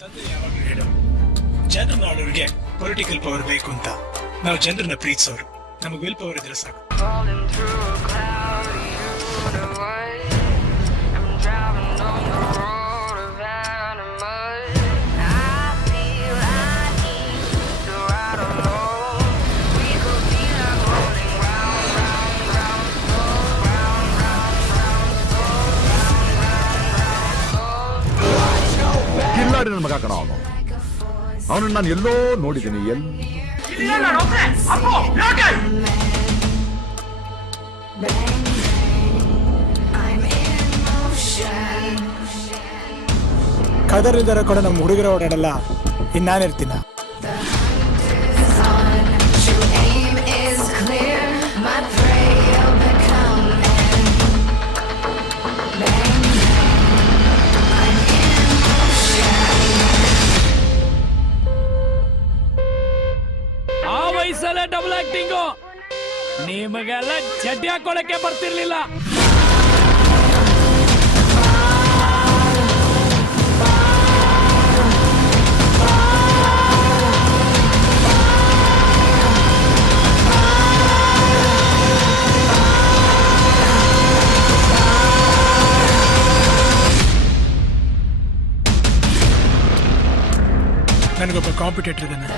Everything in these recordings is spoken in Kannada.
ತಂದೆ ಯಾವಾಗಲೂ ಹೇಳೋರು ಜನರನ್ನ ಆಳೋರಿಗೆ ಪೊಲಿಟಿಕಲ್ ಪವರ್ ಬೇಕು ಅಂತ. ನಾವು ಜನರನ್ನ ಪ್ರೀತಿಸೋರು, ನಮಗೆ ವಿಲ್ ಪವರ್ ಇದ್ರೆ ಸಾಕು. ಕಿಲ್ಲಾಡಿ ನನ್ನ ಮಗ ಕಣ ಅವನನ್ನು ನಾನು ಎಲ್ಲೋ ನೋಡಿದ್ದೀನಿ. ಕದರಿದಾರ ಕೂಡ ನಮ್ಮ ಹುಡುಗರ ಓಡಾಡಲ್ಲ, ಇನ್ನಾನಿರ್ತೀನ. ಆ ವಯಸ್ಸಲ್ಲೇ ಡಬಲ್ ಆಕ್ಟಿಂಗು ನಿಮಗೆಲ್ಲ ಚಡ್ಡಿ ಹಾಕೊಳ್ಳಕ್ಕೆ ಬರ್ತಿರ್ಲಿಲ್ಲ. ನನಗೊಬ್ಬ ಕಾಂಪಿಟೇಟರ್ ಇದ್ದಾನೆ.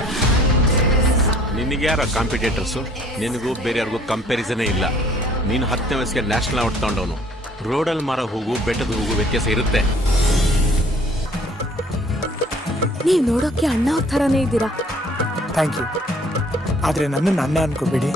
ನಿನಗೆ ಯಾರ ಕಾಂಪಿಟೇಟರ್ಸು? ನಿನಗೂ ಬೇರೆಯವ್ರಿಗೂ ಕಂಪ್ಯಾರಿಸನೇ ಇಲ್ಲ. ನೀನು 10ನೇ ವಯಸ್ಸಿಗೆ ನ್ಯಾಷನಲ್ ಅವಾರ್ಡ್ ತಗೊಂಡವನು. ರೋಡಲ್ಲಿ ಮಾರೋ ಹೂಗು ಬೆಟ್ಟದ ಹೂಗು ವ್ಯತ್ಯಾಸ ಇರುತ್ತೆ. ನೀವು ನೋಡೋಕೆ ಅಣ್ಣ ಥರನೇ ಇದ್ದೀರಾ. Thank you. ಆದರೆ ನನ್ನನ್ನು ಅಣ್ಣ ಅನ್ಕೋಬೇಡಿ.